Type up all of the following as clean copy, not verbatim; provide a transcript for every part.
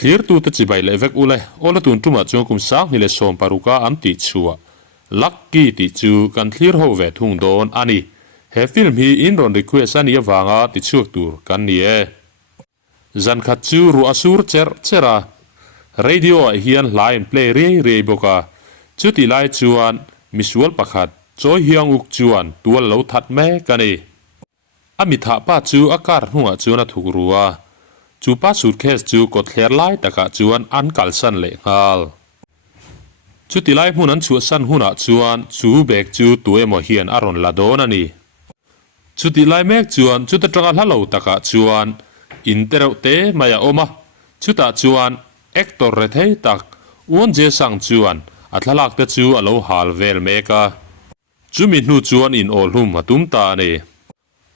clear tu te chibai le vek ule ola tun tuma chung kum sang ni le som paruka an ti chua lucky ti chu kan clear ho ve thung don ani he film hi in ron request ani awanga ti chuak tur kan ni e zan khat chu ru asur chera radio hian line play re boka chuti lai chuan misual pakhat choi hiang uk chuan tual lo that me kani ami tha pa chu akar hunga chuna thukruwa chu pa suitcase chu ko thler lai taka chuan an kalsan le ngal chuti lai hunan chu san huna chuan chu bek chu tuemo hian aron ladon ani chuti lai mek chuan chuta tanga halo taka chuan intereu te maya oma chuta chuan actor re thei tak un je sang chuan athalak te chu alo hal vel meka chumi nu chuan in ol hum matum ta ne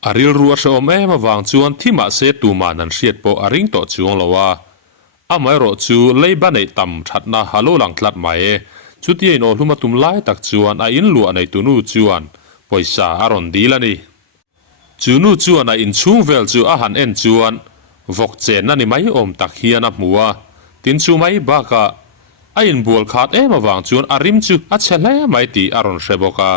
aril ruwa som ema wang chuan thima se tu manan hriat po aring to chuang lowa amai ro chu leiba nei tam thatna halo lang thlat mai chuti in ol hum tum lai tak chuan a in lua nei tunu chuan poisa aron dilani chunu chuan a in chung vel chu a han en chuan vok chen na ni mai om tak hian a hmuwa tin chu mai baka a in bual khat ema wang chuan arim chu a chhle mai ti aron hreboka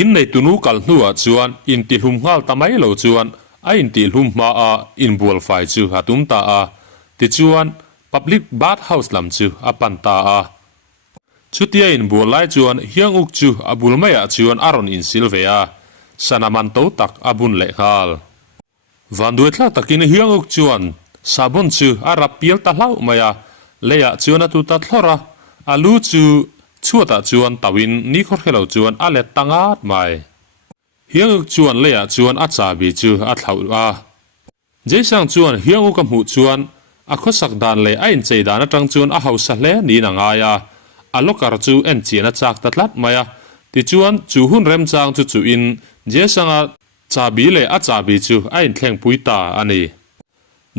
in nei tunu kal hnuwa chuan in ti hlum ngal tamai lo chuan a in ti hlum ma a in bual fai chu hatum ta a ti chuan public bath house lam chu a pan ta a chutia in bual lai chuan hiang uk chu abul mai a chuan aron in silvea sanaman to tak abun le hal van duet la takin hiang uk chuan sabon chu arap pial ta hlau maya leya chuan tu ta thlora alu chu chuata chuan tawin ni khor khelo chuan ale tangat mai hiang uk chuan leya chuan a chabi chu a thlau a jaisang chuan hiang uk mu chuan a khosak dan le a in chei dan atang chuan a hausa hle ni na nga ya alokar chu en china chak tatlat maya ti chuan chu hun rem chang chu in jaisanga chabi le a chabi chu a in thleng puita ani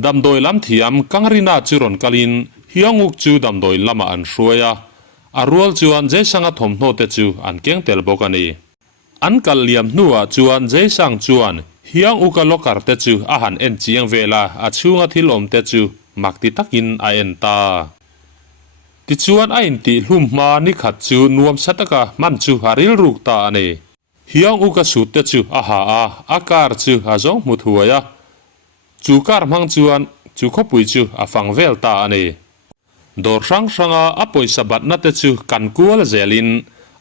damdoi lam thiam kangrina churon kalin hiang uk chu damdoi lama an hruaya arwal chuan jaisanga thomhno te chu an keng tel bokani an kal liam hnuwa chuan jaisang chuan hiang uka lokar te chu a han en chiang vela a chunga thilom te chu makti takin a en ta ti chuan a in ti hlum ma ni khat chu nuam sataka man chu haril ruk ta ani hiang uka sut te chu a ha a akar chu a zong muthuaya chu kar mang chuan chu khopui chu a fang vel ta ani dor sang sanga a poisa batna te chu kan kual zelin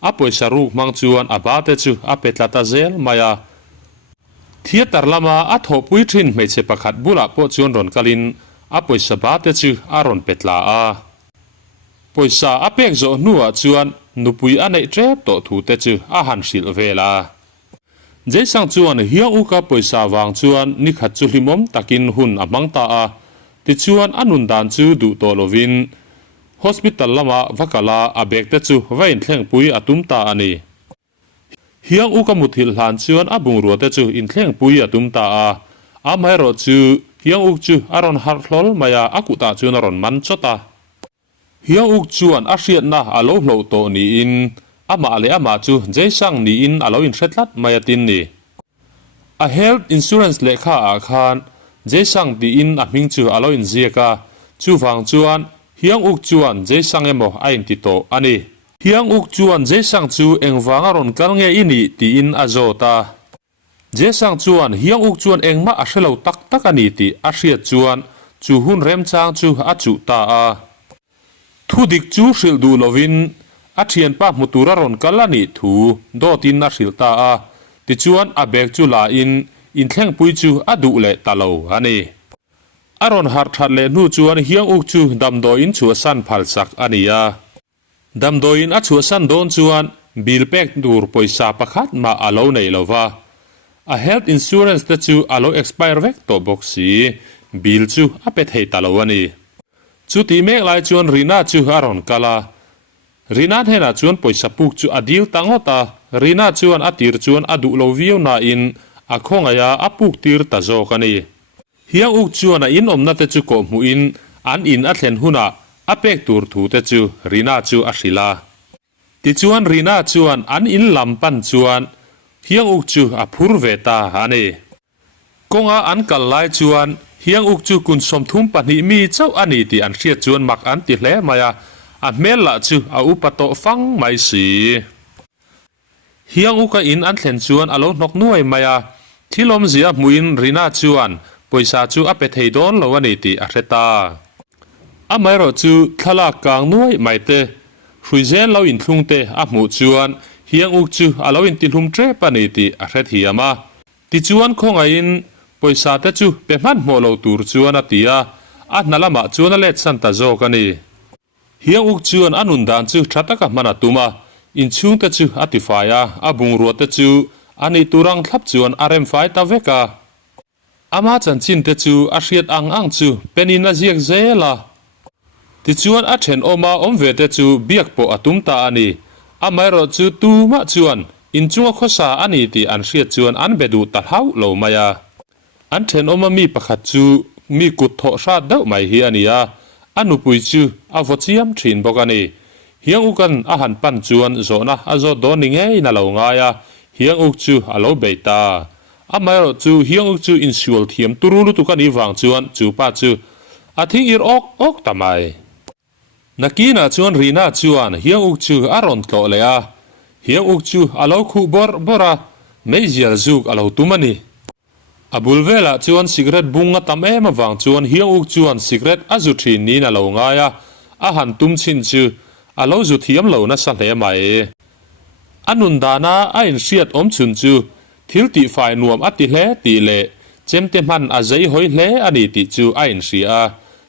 a poisa ruk mang chuan a ba te chu a petlata zel maya theater lama a thopui thin meche pakhat bula po chuan ron kalin a poisa ba te chu a ron petla a poisa a pek zo nuwa chuan nupui anei trep to thu te chu a han sil vela jaisang chuan hiang uka poisa wang chuan ni khat chu hlimom takin hun amang ta a ti chuan anun dan chu du to lovin hospital lama vakala abek te chu vain thleng pui atum ta ani hiang uka muthil hlan chuan abung ro te chu in thleng pui atum ta a amai ro chu hiang uk chu aron har hlol maya akuta chu naron man chota hiang uk chuan a hriatna alo hlo to ni in ama ale ama chu jaisang ni in alo in hretlat maya tin ni a health insurance lekha a khan jaisang ti in a hming chu alo in ziaka chu wang chuan hiang uk chuan jaisang emo a in ti to ani hiang uk chuan jaisang chu engwanga ron kal nge ini ti in azota jaisang chuan hiang uk chuan engma a hrelo tak tak ani ti a hriat chuan chu hun rem chang chu a chu ta a thudik chu hril du lovin a thian pa mutura ron kalani thu do tin na hril ta a ti chuan a bek chu la in thleng pui chu a du le talo ani aron har that le nu chuan hiang uk chu damdo in chu san phal sak ania damdo in a chu san don chuan bil pek dur poisa pakhat ma alo nei lova a health insurance te chu alo expire vek to boxi bil chu a pe thei talo ani chu ti mek lai chuan rina chu aron kala rina thena chuan poisa puk chu adil tangota rina chuan atir chuan adu lo viu na in a khongaya apuk tir ta zo kani hiang uk chuan a in omna te chu ko mu in an in a thlen huna a pek tur thu te chu rina chu a hrila ti chuan rina chuan an in lampan chuan hiang uk chu a phur ve ta ani konga an kal lai chuan เฮียงอุกจูกุนสมทุมปนิมีเจ้าอันนี้ที่อันเชียจวนมักอันติดแล้วมายาอันเมลละจูเอาอุปโตฟังไม่สีเฮียงอุกอินอันเห็นจวนอารมณ์นกน่วยมายาที่ลมเสียมุยนรีนาจวนปุยซาจูอเปเทดอนละวันนี้ที่อัเรตาอาไม่รอจูทลากกลางน่วยไม่เตฟุยเซนเราอินทุงเตอาหมูจวนเฮียงอุกจูอาเราอินติลุมเทรปนิติอัเรทียมาติจวนคงอินปุยซาเตจูเป็นมันโมโลตูร์จวนตียอันนั่นละมาจวนเล็ดสันตาโจกันนี่เฮียงอุกจวนอันุนดานจูทัดตะกับมันตุมาอินชุงเตจูอติฟายาอาบุงรัวเตจูอันนี้ตุรังทับจวนอาร์เอ็มไฟตาเวกาอามาจันจินเตจูอาเชียดอังจูเป็นอินาเจียกเซล่าติจวนอัดเห็นออกมาเวเตจูเบียกโปอตุมตาอันนี้อาไม่รอจูตูมาจวนอินจุงข้อสาอันนี้ที่อันเชียดจวนอันเบดูตัดเท้าเหลวมายาอันเห็นออกมามีประคัดจูมีกุดโถชาดเดาไม่เฮียนี่อันนุปุยจูอาวจิยมถินบอกกันนี่เฮียงอุกันอาหารปันจวนโซนะอาโจโดนิงเงยนั่นเหลวง่ายเฮียงอุกจูอาโลเบตาอาไม่รอจูเฮียงอุกจูอินชัวลเทียมตุรุลุตุกันอีวังจวนจูป้าจูอาทิงอีรอกทำไมนักกีฬาจวนรีน่าจวนเฮียงอุกจูอารอนโตเลยเฮียงอุกจูอาโลคูบอระไม่เจียจูอาโลตุมันนี่อาบุลเวลาจวนสิกเรตบุงตามมาวังจวนเฮียงอุกจวนสิกเรตอาจุดที่นี่น่ะเหลวง่ายอาหารตุ้มชินจูอาโลจุดที่ยมเหลวน่ะสั่งเหมาอันนุนดานาอินเชียดชุนจูทิลติไฟนวมอติเลติเลเจมเตมันอาใจหอยเลอันนี้ติจูอินเชีย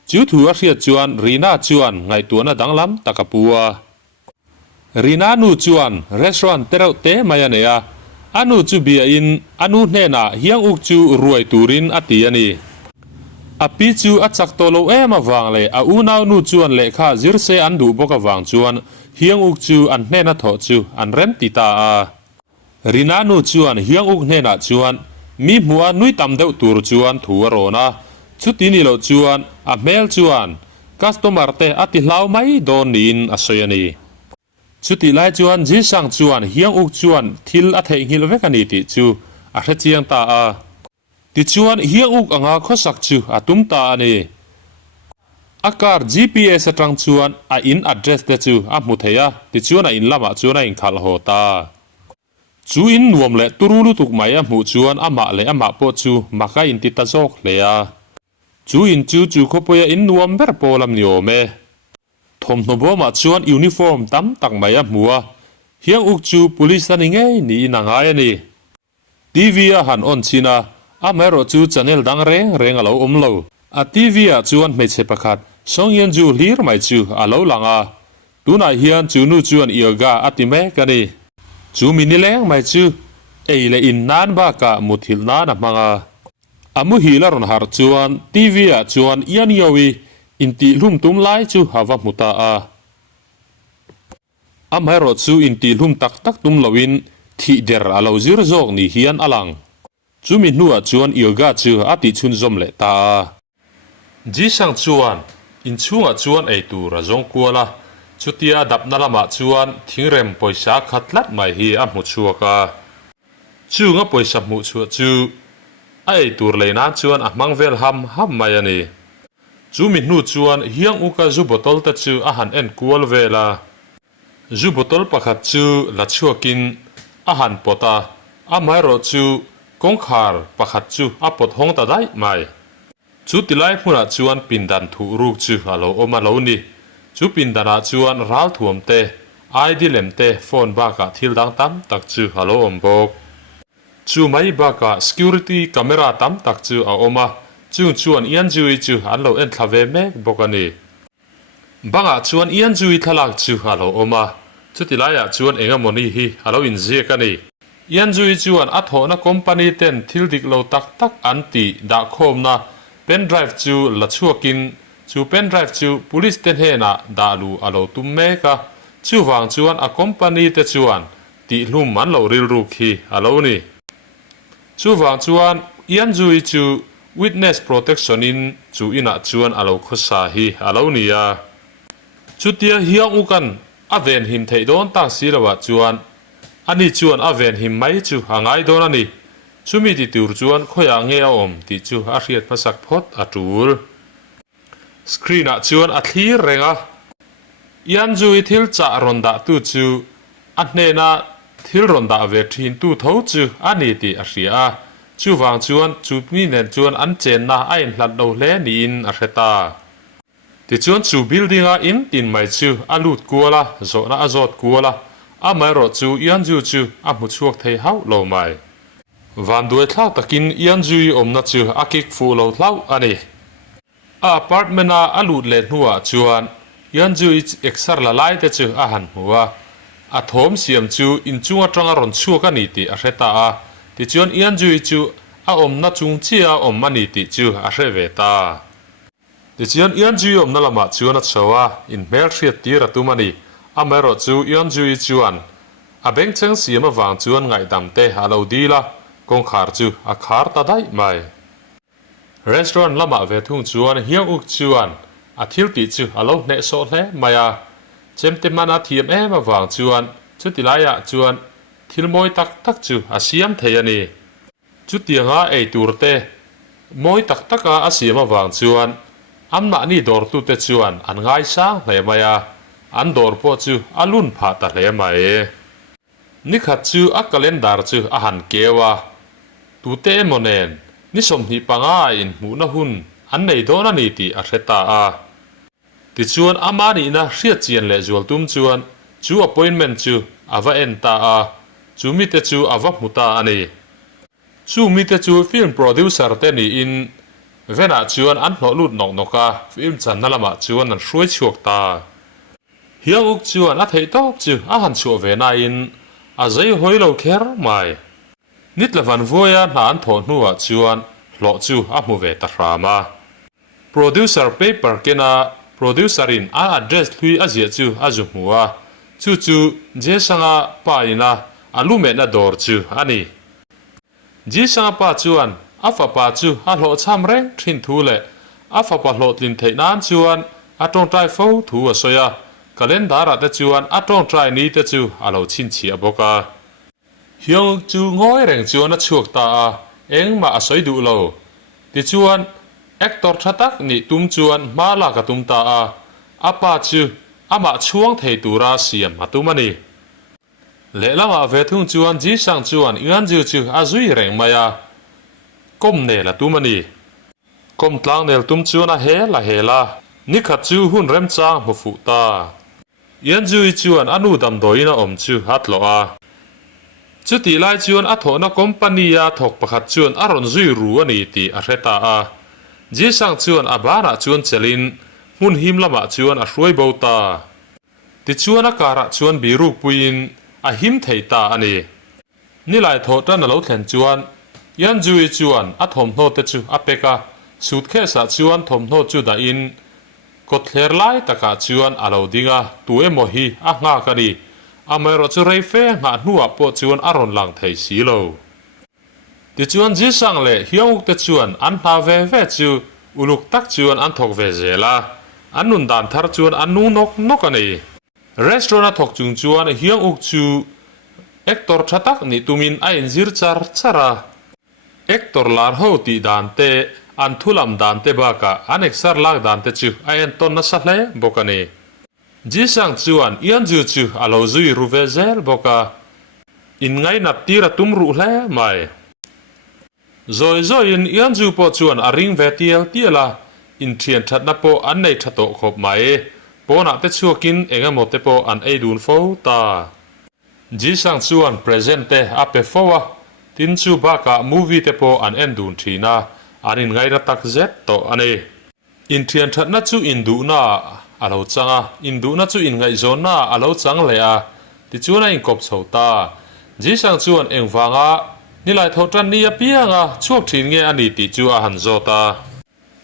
จูถัวเชียจวนรีนาจวนไงตัวน่ะดังล้ำตะกปัวรีนานูจวนรีสอร์ทเตระเตมายันเนียอนุจูเบียอินอนุเนน่ะเฮียงอุกจูรวยตูรินอติยันีอภิจูอัจฉริโตโลมาวังเลยอูนาวนูจวนเลขาจิรเซอันดูบกวังจวนเฮียงอุกจูอันเนน่ะทอจูอันเรนติตารินานูจวนเฮียงอุกเนน่ะจวนมีมัวนุยตำเดวตูรจวนถัวโรนะชุดนี้โลจวนอเมลจวนคัสโตมาร์เตอติลาวไม่โดนนินอสยนีชุดที่ไล่จวนจีสังจวนเฮียงอุกจวนทิลอัฐหิลเวกันนี่ติจูอาเรจียงตาติจวนเฮียงอุกอ่างข้อสักจูอาตุมตานี่อากาศ GPS ตรังจวนอิน address เดจูอามุเทียติจวนอินลามาจวนอินขัลโหตาจูอินนวมเละตุรุลุตุกไม่มุจวนอามาเละอามาปอจูมาคาอินติตาโจกเลียจูอินจูขบอินนวมเบอร์โปลัมนิโอเมทอมโนบมาจวนยูนิฟอร์มตั้มตักไม่มัวเฮียงอุกจูปุลิสันยังไงนี่นางไงนี่ทีวีหันออนชินาอาไม่รอจูจันเนลดังเร่งอาโลโลทีวีจวนไม่เชปะขัดสองยันจูลีร์ไม่จูอาโลลังดูน่าเฮียนจูนูจวนอีกาติเมกันนี่จูมินิเลงไม่จูเลอินนานบากะมุทิลนานมังอามุฮิลารอนฮาร์จวนทีวีจวนยันยาวีอินติลุมตุมไลจูฮาวามุตาอาไม่รอจูอินติลุมตักตุมลวินที่เดร์อาลาวจิรโจกนี่เฮียนอลังจูมินัวจวนอีกาจูอาติชุนจอมเลตาจีสังจวนอินชูงจวนตูระจงกัวละชุดที่ดับนาลามาจวนทิ้งเร็มปอยชาขัดลัดไม่ฮีอามุชัวกาจูงปอยชับมุชัวจูตูเลยนะจวนมังเวลฮัมมายันีจูมินูจวนเฮียงอุกาจูบอตอลตจูอาหารกัวลเวลาจูบอตอลปักจูลัดชัวกินอาหารปอตาไม่รอจูกงคาร์ปักจูปอดห้องตาได้ไหมจูติไลพุนาจวนปินดันถูรูกจูฮัลโหลโอมาโลนี่จูปินดานาจวนรัลถ่วมเตดิเลมเตโฟนบากะทิลดังตั้มตักจูฮัลโหลอมบอกจูไม่บากะ security กล้องตั้มตักจูเอาออกมาจูจวนยันจูจูฮัลโหลทาวเวเมกบอกกันนี่บางจวนยันจูทลักจูฮัลโหลออกมาจุดที่ไล่จวนมอนี่ฮีฮัลโหลอินเซียกันนี่ยันจูจวนอัฐโนะคอมพานีเต็นทิลดิกโลตักอันตีดักโคมนะเป็นไดรฟ์จูลัดชัวกินจูเป็นไดรฟ์จูพุลิสเต็นเฮนะดาลูฮัลโหลตุมเมกะจูวางจวนคอมพานีเตจวนตีลุ่มมันเหลาริลรูคีฮัลโหลนี่จูวางจวนยันจูwitness protection in จูอินะจวนฮัลโหลข้อสาฮีฮัลโหลนี่จุดที่เฮียงอุกันอาเวนหิมเทโดนตักสีละวะจวนอันนี้จวนอาเวนหิมไม่จูหางไอโดนนี่ chu mi ti tur chuan khoya nge a om ti chu a hriat masak phot atul screen a chuan a thlir renga yan zui thil cha ronda tu chu a hnena thil ronda ve thin tu tho chu ani ti a hria chu wang chuan chu mi nen chuan an chen na a in hlat do hle ni in a hreta ti chuan chu building a in tin mai chu a lut kuala zo na a zot kuala a mai ro chu yan zu chu a mu chuak thei hau lo mai van duai thlau takin yan zui omna chu a kik fu lo thlau ani a apartment a alut le hnuwa chuan yan zui exar la lai te chu a han huwa a thom siam chu in chunga tanga ron chuak ani ti a hreta a ti chuan yan zui chu a omna chung chia om mani ti chu a hre ve ta ti chuan yan zui omna lama chuan a chawa in mel hriat tir atumani a mero chu yan zui chuan a beng chang siam a wang chuan ngai dam te a lo dila kong khar chu a khar ta dai mai restaurant lama ve thung chuan hiang uk chuan a thil ti chu a lo ne so hle maya chem te mana thiam em a wang chuan chu tilaya chuan thil moi tak tak chu a siam thei ani chu tianga ei turte moi tak taka a siam a wang chuan amna ni dor tu te chuan an ngai sang hle maya an dor po chu alun pha ta hle mai ni khat chu a calendar chu a han kewa tu te monen ni som hi panga in mu na hun an nei dona ni ti a hreta a ti chuan ama ni na hriat chian le zual tum chuan chu appointment chu ava en ta a chu mi te chu ava muta ani chu mi te chu film producer te ni in vena chuan an hlo lut nok noka film chan na lama chuan an hruai chuak ta hiang uk chuan a thei top chu a han chu ve na in a zai hoi lo kher mai nit lawan voya na an tho hnuwa chuan hloh chu a mu ve ta rama producer paper kena producer in a address thui a zia chu a zu hmuwa chu chu je sanga pa ina alu me na dor chu ani ji sanga pa chuan a fa pa chu a hlo cham reng thin thu le a fa pa hlo tlin thei nan chuan a tong trai fo thu a soya calendar a te chuan a tong trai ni te chu a lo chin chi a boka hiang chu ngoi reng chuan a chuak ta a engma a soi du lo ti chuan actor thatak ni tum chuan mala ka tum ta a apa chu ama chuang thei tura siam atumani le lama ve thung chuan ji sang chuan ingan ju chu a zui reng maya kom ne la tumani kom tlang nel tum chuan a he la ni khat chu hun rem chang mu fu ta yan zui chuan anu dam doina om chu hatlo a chu ti lai chuan a thona company a thok pakhat chuan a ron zui ru ani ti a hreta a ji sang chuan a bana chuan chelin hun him lama chuan a hruai bo ta ti chuan a kara chuan biruk puin a him thei ta ani ni lai tho tan lo thlen chuan yan zui chuan a thom hno te chu a peka suitcase a chuan thom hno chu da in ko thler lai taka chuan a lo dinga tu emo hi a nga ka ni a mai ro chu rei fe nga hnuwa po chuan a ron lang thei si lo ti chuan ji sang le hiang uk te chuan an hna ve chu uluk tak chuan an thok ve zela an nun dan thar chuan an nu nok ani restaurant a thok chung chuan hiang uk chu actor thatak ni tumin a in zir chara actor lar ho ti dan te an thulam dan te baka an exar lak dan te chu a en ton na sa hle bokani ji sang chuan yan ju chu a lo zui ru ve zel boka in ngai nap tira tum ru hle mai zoi in yan ju po chuan a ring ve tiela in thian that na po an nei thato khop mai po na te chuakin engamo te po an ei dun fo ta ji sang chuan present te a pe fowa tin chu baka movie te po an en dun thina anin ngai ra tak zet to ane in thian that na chu in du na alo changa in du na chu in ngai zon na alo chang le a ti chuan in kop chhota ji sang chuan engwanga nilai thotan ni apianga chuak thin nge ani ti chu a han zota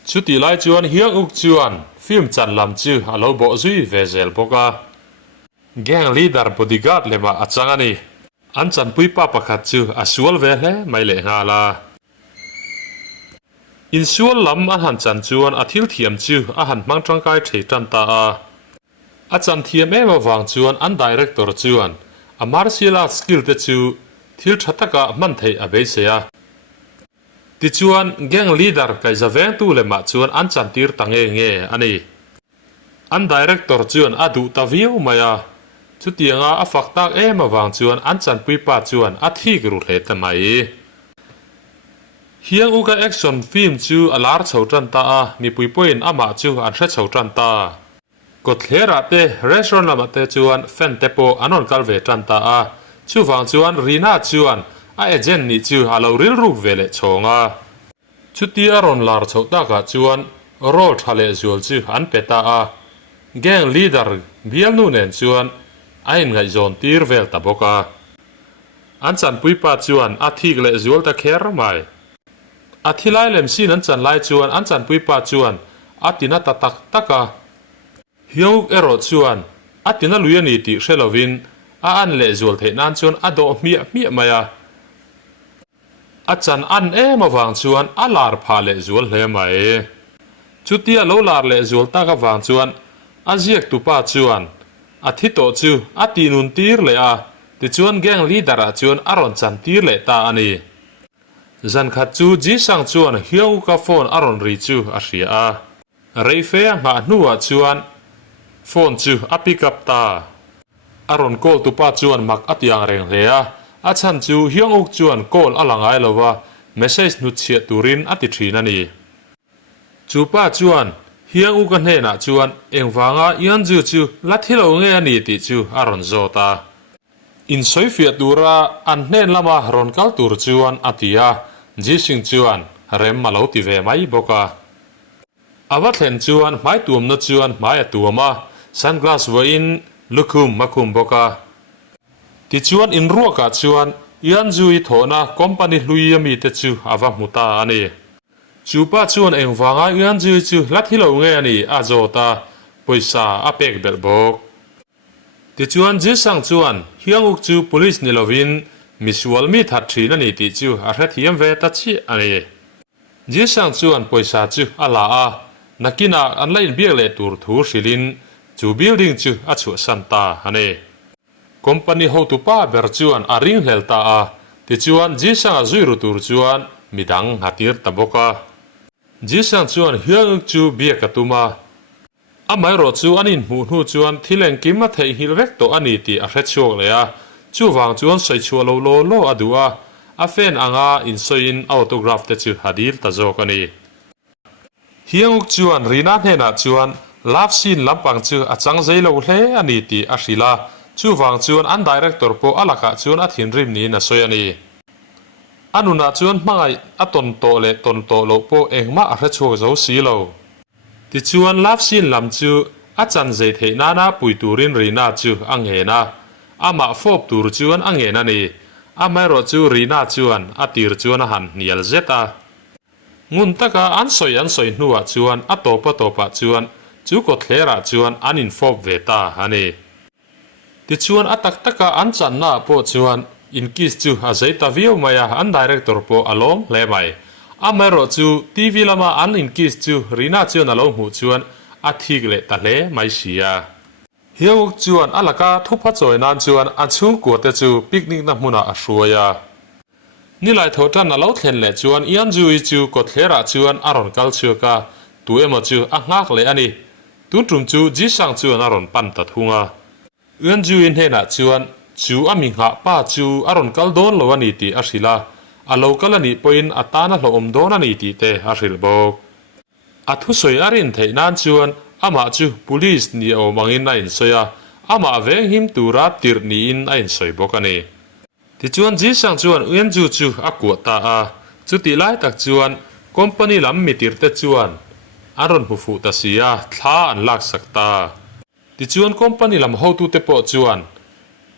chu ti lai chuan hiang uk chuan film chan lam chu alo bo zui vezel boka gang leader bodyguard lema achangani an chan pui pa pakhat chu a sual ve hle mai le nga la in sual lam a han chan chuan a thil thiam chu a han mang tangkai thei tan ta a chan thiam em awang chuan an director chuan a martial arts skill te chu thil thataka man thei a be se a ติชวนแกงลีดเดอร์ไกจะแวงตู้เลยมาชวนอันจันตีร์ตั้งเองอันนี้อันดีเรคเตอร์ชวนอดูตาวิวมายาชุดยังอาฟักตักมาวางชวนอันจันปุยป้าชวนอัดที่กรุเหตุไหมเฮียงอุกแอคชั่นฟิล์มจูอลาร์ชาวจันตามีปุยปุยนอามาจูอันเชชาวจันตากดเลระเตรีสอร์ทละมาเตจวนเฟนเตโปอันนกัลเวจันตาจูฟังจวนรีนาจวนเอเจนนี่จูอาลาริลรูเวเลชงาชุดที่อารอนลาร์ชาวตากจวนโรลทะเลจวลจูอันเปตาแกงลีดเดอร์เบียลนูเนนจวนไอ้ไงจอนตีร์เวลตาบกาอันจันปุยป้าจวนอาทิกเลจวลตะเคร์ไม่อาทิไลเลมซีนันจันไลจวนอันจันปุยป้าจวนอาทินัตตักตักาเฮียงเอโรจวนอาทินัลุยานีติเชลวินอันเลจวลเทนันจวนอโดเมียมายาอาจารย์อันมาวางจวนอาลาร์พาเลจวลเลมาชุดที่อาโลลาร์เลจวลตากวางจวนอาเจียกตุป้าจวนอาทิตโตจูอาทินุนตีร์เลยติจวนแกงลีดาร์จวนอารอนจันตีร์เลยตาอันนี้จันขัดจูจีสังจวนเฮียงกับโฟนอารอนรีจูอาเซียเรย์เฟียงมาหนัวจวนโฟนจูอภิกับตาอารอนโกลตุป้าจวนมักอัตยังเร่งเลียอาชันจูเฮียงอุกจวนโกลอลังไอลว่าเมสเซจนุเชียตูรินอติทรีนันนี่จูป้าจวนเฮียงอุกันเฮน่ะจวนเอ็งฟังยันจูลัทธิเราเงียนี่ติจูอารอนโจตาอินสอยฟิตูระอันเนนละมาฮรอนกัลตูรจวนอติยาจีสิงจวนเรมมาเลาติเวไม่บกาอาวัตเห็นจวนไม่ตัวมนจวนไม่ตัวมาซันกลาสวอินลุคุมมาคุมบกาติจวนอินรัวกาจวนยันจูอิโถนะคอมพานีลุยมีเตจูอาวมุตาอันนี้จูป้าจวนเอ็งฟังยันจูลัทธิเราเงียนี่อาโจตาปุยซาอาเป็กเบลบกติจวนจีสังจวนเฮียงอุกจูพุลิสนิลวินมิสวลมีทัดทรีนันติจูอาร์เทียมเวตัชีอันนี้จีสังจวนปุยซาจูอาลานักกินาอันไลน์เบียเลตูร์ทูชิลินจูบิลดิ้งจูอาชูสันตาอันนี้คอมพานีฮูตุป้าเบอร์จวนอาริงเฮลตาติจวนจีสังจุยรูตูร์จวนมิดังฮัติร์ตบกาจีสังจวนเฮียงอุกจูเบียกตุมาอาไม่รอจูอันนี้หูหูจวนที่เล่นกิมมาเทฮิลเวกโตอันนี้ที่อาเรชโกเลยจูวางจวนใส่ชัวโลอดูอาเฟนอ่างอินโซอินออโตกราฟเตจูฮัดีลตาโจกันนี้เฮียงอุกจวนรีนันเฮน่าจวนลาฟซินลำปังจูอาจังใจโลเลอันนี้ที่อาศิลาจูวางจวนอันดีเรคเตอร์โปอาลักจวนอัฐินริมนี้น่ะสวยนี้อันนู้นจวนมาไงอัตนโตโลโปเองมาอาเรชโกเจ้าสีโลติจวนลาฟซินลำจูอาจันเจเทนาปุยตูรินรีนาจูอังเฮนาอามาฟอบตูรจวนอังเฮนานีอาไม่รอจูรีนาจวนอาตีรจวนหันเนียลเจตางุนตะกาอันสอยนัวจวนอาโตปะจวนจูกดเลระจวนอันอินฟอบเวตาฮันนีติจวนอาตักตะกาอันจันนาโปจวนอินกิสจูอาเจตาวิวมายาอันดีเรคเตอร์โปอารมเลไม่อาไม่รอจูทีวีละมาอันอินกิสจูรีนาจวนอารมหูจวนอาทิกเลตะเลไม่เสียเฮียงจวนอาลักาทุบพัดจอยนานจวนอันชุ่งกัวเตจูปิกนิกนักมุนาชัวยานี่หลายทอจันน่าเล่าเทนเลจวนยันจูกดเลระจวนอารอนกัลชัวกาตัวมาจูอักงักเลยอันนี้ตุนจุมจูจีสังจวนอารอนปันตัดหุงยันอินเฮน่าจวนจูอามิงหาป้าจูอารอนกัลโดนโลวันนี้ตีอาศิลาอาโลกัลนี่ปอยน์อัตานะโลอมโดนันนี้ตีเตอาศิลบกอัทุสวยอารินเทนันจวนอามาจูพุลิสนี่เอามังอินไอินสอยอามาเวงหิมตูราติร์นี่อินไอินสอยบกันนี่ที่จวนจีสังจวนเอ็นจูอักวตาจุดที่ไล่ตักจวนคอมพานีลำมิติร์เตจวนอารอนผู้ฟูตัสยาท่าอันลักสักตาที่จวนคอมพานีลำฮูตุเตปอจวน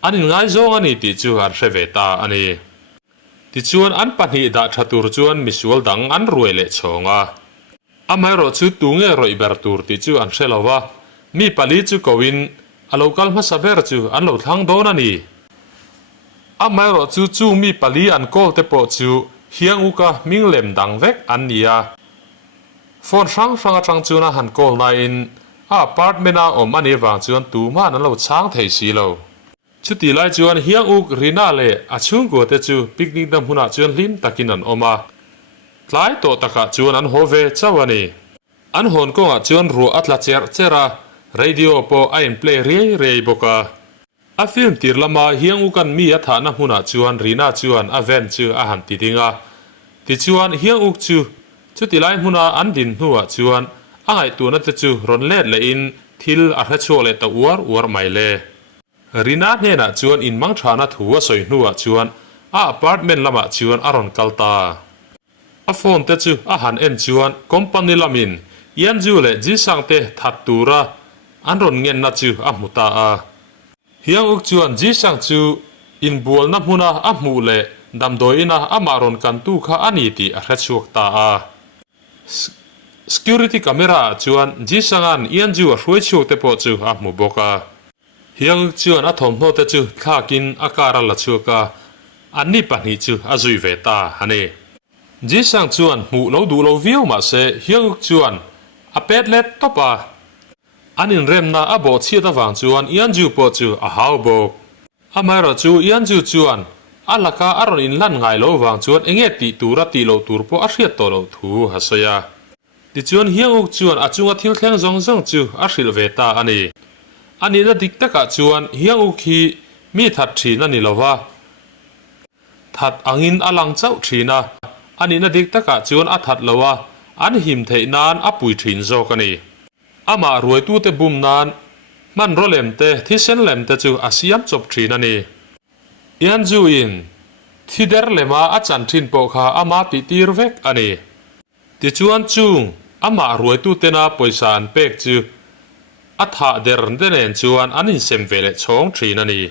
อันนี้ง่ายจงอันนี้ที่จวนเรเวตาอันนี้ที่จวนอันปัญหาดัชตุรจวนมิสวลดังอันรวยเละชงอาไม่รอจูตุงรอยเบอร์ตูร์ติจูอันเชลวะมีปลีจูกวินอโลกัลมาซาเบอร์จูอันโลทังโดนันีอาไม่รอจูมีปลีอันโกลเตปอจูเฮียงอุกะมิงเลมดังเวกอันนี้ฟอนช่างจูน่าหันโกลนายอินอาพาร์ตเมนาอมอันนี้วางจวนตูมานั่นโลช่างเทสีโลชุดที่ไล่จวนเฮียงอุกรีนาเลอาชุงกัวเตจูปิกนิกดำหุนาจวนลิมตะกินันออกมา หลายตัวตะกะจวนอันโฮเวเจ้าวันนี้อันหอนก็งะจวนรัวอัตลาเจรเจระเรดิโอโปไอน์เพลย์เรย์บกาอาฟิล์มตีร์ละมาเฮียงอุกันมีอัฐานะหุนาจวนรีนาจวนอาเวนจูอาหันติดิงาติจวนเฮียงอุกจูจุดที่ไลหุนาอันดินหัวจวนอ่างไอตัวนั้นจูรอนเล็ดเลอินทิลอาร์เชโอเลตอวร์ไม่เลรีนาเนี่ยนะจวนอินมังชานะถัวสอยหัวจวนอาอพาร์ตเมนต์ละมาจวนอารอนกัลตาอาโฟนเตจูอาหันเอ็นจวนคอมพานีละมินยันจูเลจีสังเตทัดตูระอันรอนเงินนัจูอามุตาอาเฮียงอุกจวนจีสังจูอินบัวนับมุนาอามูเลดำโดยนะอามารอนกันตูข้าอันนี้ที่อาร์ชวกตาอา security camera จวนจีสังอันยันจูช่วยชวกเตปจูอามูบกาเฮียงอุกจวนอาทอมโนเตจูข้ากินอาการละชวกาอันนี้ปนิจูอาจุยเวตาฮันเอจีสังจวนมูเราดูเราวิวมาเสเฮียงอุกจวนอาเป็ดเล็ดตบาอันนี้เริ่มน่าอาบอชีตะวังจวนยันจูปอจูอาฮาวบกอาไม่รอจูยันจูจวนอัลลักาอารอนอินลันไงโลวังจวนเองติตูระติโลตูร์ปออาเชียตโตโลทูฮัสยาติจวนเฮียงอุกจวนอาจูงทิลเทงซงจูอาชิลเวตาอันนี้น่าดิกตะกะจวนเฮียงอุกีมีทัดทีนั่นนี่ละวะทัดอังอินอลังเจ้าทีนะอันนี้น่าดิกตะกะจวนอาทัดละวะอันหิมเทนานอปุยทีนโจกันนี่อามารวยตู้เตบุมนานมันรอเลมเตที่เส้นเลมเตจูอาเซียมจบทีนั่นนี่ยันจูอินที่เดรเลมาอาจารย์ทินปอกาอามาติตีร์เวกอันนี้ที่จวนจุงอามารวยตู้เตนาปอยสานเป็กจูอัฐาเดรนเดเนนจวนอันนี้เซมเวเลชงทีนั่นนี่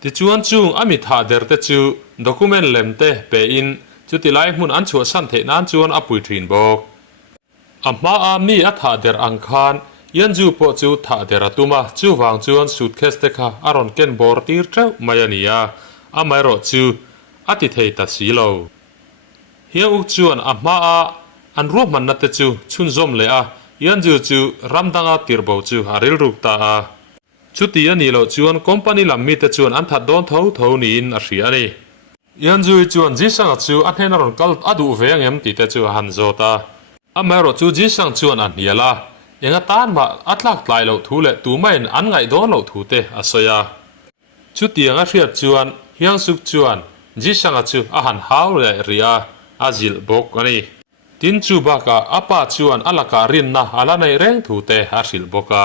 ที่จวนจุงอามิธาเดรเตจูด็อกิเมนต์เลมเตเปอินจุดที่ไล่มุนอันชัวสันเทนานจวนอปุยทีนบอกอามาอามีอัฐาเดรอังคารยันจูปอจูถาเดรตุมาจูวางจวนสุดเคสเตคาอารอนเกนบอร์ตีร์เจ้ามายันียาอาไม่รอจูอติเทตัดสีโลเฮียอุกจวนอามาอาอันรวมมันนัดจูชุนซอมเลยอายันจูรัมดังอาติร์บอจูอาริลรุกตาอาชุดที่ยันนี่โลจวนคอมพานีลำมีจวนอันทัดโดนเท่านี้อาชีอันนี้ยันจูจวนจีสังจูอันเฮนอรอนกัลอดูเวียงเอ็มติจูฮันโซตาอาไม่รอจูจีสังจวนอันนี้ละยังตานมาอัตลักไลเหล่าทูเลตูไม่อันไงโดนเหล่าทูเตอสยาจุดที่ยังเรียดจวนยังสุกจวนจีสังจูอาหารฮาวเลเรียอาจิลบกอันนี้ตินจูบักอาป้าจวนอัลลักการินนะอัลในเร่งทูเตอาจิลบกา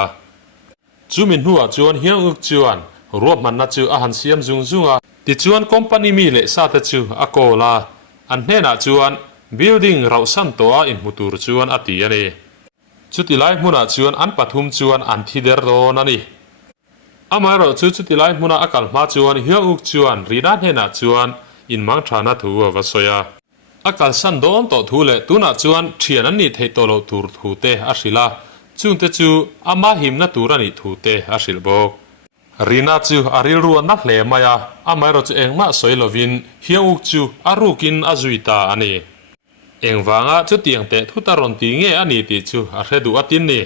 จูมินหัวจวนยังอุกจวนรวมมันนัจูอาหารเสียมจุงจุงอาติจวนคอมพานีมีเลสาตจูอาโกลาอันเนน่าจวนบิลดิ้งเราสันตัวอินมุตูรจวนอติยันเอจุดที่ไล่มุนาจวนอันปฐุมจวนอันที่เดรโดนันนี่อามาเราจุดที่ไล่มุนาอากาศมาจวนเฮียอุกจวนรีดานเฮน่าจวนอินมังทรานาทัววัสยาอากาศสันโดนต่อทูเลตุนาจวนเทียนันนี่เทโตโลตูร์ทูเตอาศิลาจุนเตจูอามาหิมนาตูรันิทูเตอาศิลบกรีนาจูอาริลรัวนักเลมายาอามาเราจะเองมาสวยลวินเฮียอุกจูอารุกินอาจุยตาอันนี้เองฟังอ่ะจุดที่ยังเตะทุตารอนตีเงอันนี้ติจูอาเรดูอัตินนี่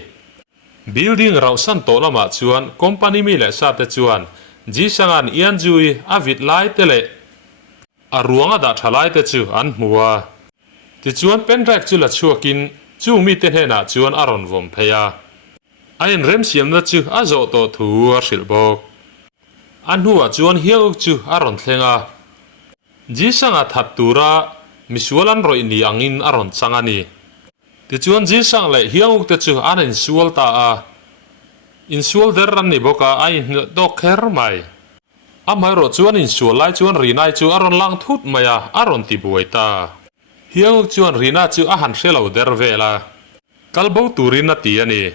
บิลดิ้งเราสันโตละมาจวนคอมพานีมีเลสาเตจวนจีสังอันยันจุยอาวิดไลเตเลอารวงอ่ะดัดทลายเตจูอันมัวติจวนเป็นแรกจุลชัวกินจูมีเตเฮน่ะจวนอารอนวมเพยาอันเริ่มเสียมนะจูอาโจโตทัวสิลบอกอันหัวจวนเฮียอุกจูอารอนเทงอ่ะจีสังอ่ะทัดตูระมิสวลันรอยนี่อังอินอารอนสังอันนี้ติจวนจีสังเลยเฮียงอุกเตจูอันอินสวลตาอินสวลเดรันนี่บอกว่าอินดอกเคอร์ไม่อาไม่รอจวนอินสวลไลจวนรีนายจูอารอนลังทุดมายาอารอนติบวยตาเฮียงอุกจวนรีนาจูอาหันเชลาวเดรเวลากัลบูตูรินนาตีอันนี้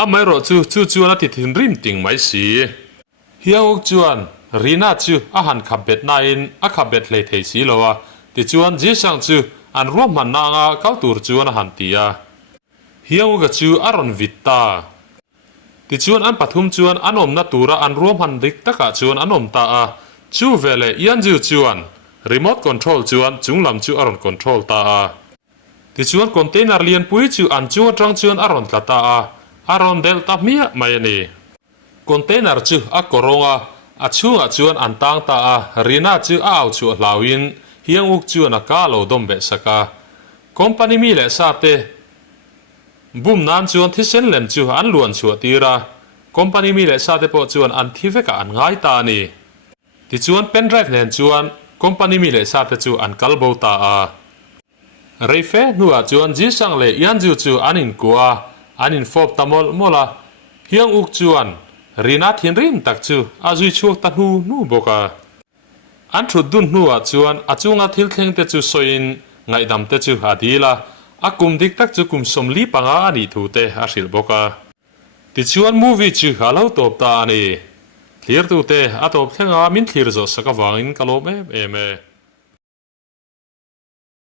อาไม่รอจูจวนติทินริมติงไม่สีเฮียงอุกจวนรีนาจูอาหันขับเบ็ดนายอินอาขับเบ็ดเลยเทสีโลวะติจวนจีสังจูอันรวมมันนางาเข้าตูรจวนหันตียาเฮียงอุกจูอารอนวิตตาติจวนอันปฐุมจวนอันอมนาตูระอันรวมหันดิกตะกะจวนอันอมตาจูเวเลยันจูจวนรีโมทคอนโทรลจวนจุงลำจูอารอนคอนโทรลตาติจวนคอนเทนเนอร์เลียนปุยจูอันจูจังจวนอารอนตาตาอารอนเดลตามียไม่นี่คอนเทนเนอร์จูอักกรองอาชูจวนอันตังตารีนาจูอ้าวจูลาวินเ เฮียงอุกจูนักกาโลดมเบสกาคอมพานีมีเลสาเตบุมนานจวนที่เส้นเลมจูอันล้วนชัวตีระคอมพานีมีเลสาเตปอจวนอันที่เวกอันง่ายตานีที่จวนเป็นไรฟ์เนนจวนคอมพานีมีเลสาเตจูอันกัลโบตาอาไรเฟนัวจวนจีสังเลยันจูอันอินกัวอันอินฟอบตามอลโมลาเฮียงอุกจวนรีนัดเห็นริมตักจูอาจุยชัวตันหูนูบกาอันทุดดุนนัวจวนอาจูงอาทิลเข่งเตจูโซอินไงดำเตจูหาดีละอากุมดิกตักจูกุมสมลีปังอานีทูเตอาศิลบกาติจวนมูวีจูฮาลาวตบตานีเคลียร์ทูเตอาตบเข่งอามินเคลียร์โซสกวังอินกะโลเมเอเม